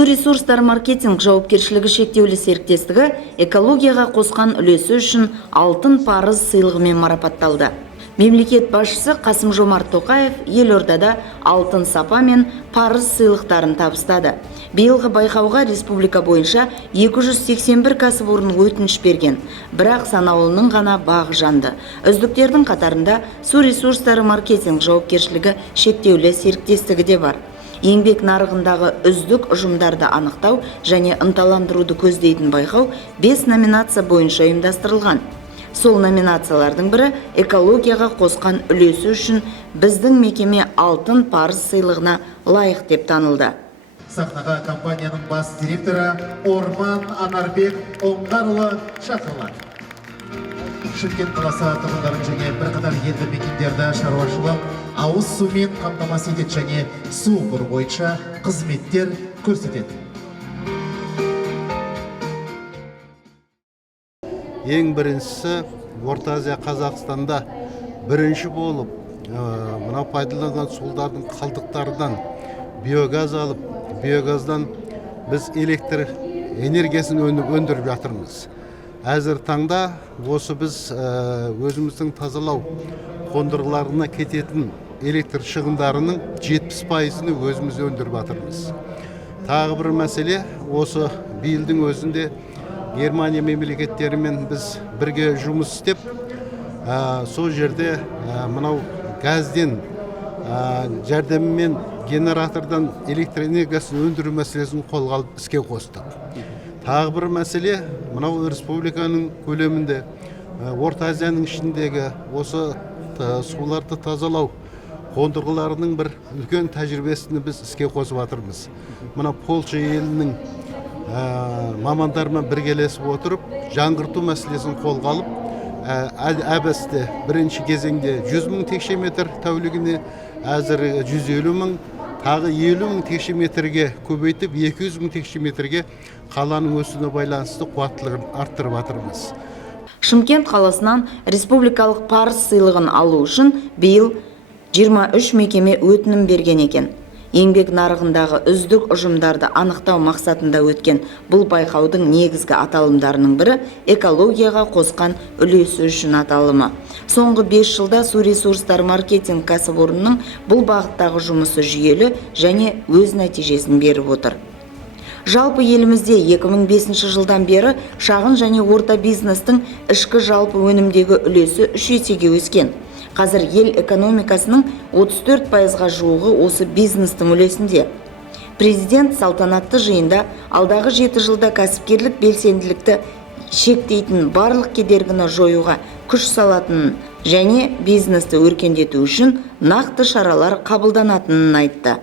Су ресурстар маркетинг жауапкершілігі шектеулі серіктестігі экологияға қосқан үлесі үшін алтын парыз сыйлығымен марапатталды. Мемлекет басшысы Қасым-Жомарт Тоқаев елордада алтын сапа мен парыз сыйлықтарын табыстады. Биылғы байқауға республика бойынша 281 кәсіпорын өтініш берген, бірақ санаулының ғана бағы жанды. Үздіктердің қатарында су ресурстары маркетинг жауапкершілігі шектеулі серіктестігі де бар. Еңбек нарығындағы үздік ұжымдарды анықтау және ынталандыруды көздейтін байқау 5 номинация бойынша ұйымдастырылған. Сол номинациялардың бірі экологияға қосқан үлесі үшін біздің мекеме алтын парыз сыйлығына лайық деп танылды. Сахнаға компанияның бас директоры Орман Анарбек Оңғарұлы шақырылады. Шымкент қаласы тұрғындарын және бірқатар елді мекендерді шаруашылық, ауыз сумен қамтамасыз етеді және су бұру бойынша қызметтер көрсетеді. Ең біріншісі Орта Азия Қазақстанда бірінші болып, мына пайдаланған сулардың қалдықтардан биогаз алып, биогаздан біз электр энергиясын өндіріп жатырмыз. Әзір таңда осы біз өзіміздің тазалау қондырғыларына кететін электр шығындарының 70%-ны өзіміз өндіріп жатырмыз. Тағы бір мәселе, осы биылдың өзінде Германия мемлекеттерімен біз бірге жұмыс істеп, сол жерде мынау газден жәрдемімен генератордан электр энергиясын өндіру мәселесін қолға алып іске қостық. Тағы бір мәселе, мынау республиканың көлемінде Орта Азияның ішіндегі осы суларды тазалау қондырғыларының бір үлкен тәжірибесін біз іске қосып жатырмыз. Мына Польша елінің мамандармен біргелесіп отырып, жаңғырту мәселесін қолға алып, әбәсте бірінші кезеңде 100 мың текше метр тәулігіне, әзір 150 мың, тағы 50 мың текше метрге көбейтіп, 200 мың текше метрге қаланың өсуіне байланысты қуаттылығын арттырып жатырмыз. Шымкент қаласынан республикалық парыз сыйлығын алу үшін биыл 23 мекеме өтінім берген екен. Еңбек нарығындағы үздік ұжымдарды анықтау мақсатында өткен бұл байқаудың негізгі аталымдарының бірі экологияға қосқан үлесі үшін аталымы. Соңғы 5 жылда су ресурстар маркетинг кәсіпорнының бұл бағыттағы жұмысы жүйелі және өз нәтижесін беріп отыр. Жалпы елімізде 2005 жылдан бері шағын және орта бизнестің ішкі жалпы өнімдегі үлесі 3 есеге өскен. Қазір ел экономикасының 34%-ға жуығы осы бизнестің үлесінде. Президент салтанатты жиында алдағы 7 жылда кәсіпкерлік белсенділікті шектейтін барлық кедергіні жоюға күш салатынын және бизнесті өркендету үшін нақты шаралар қабылданатынын айтты.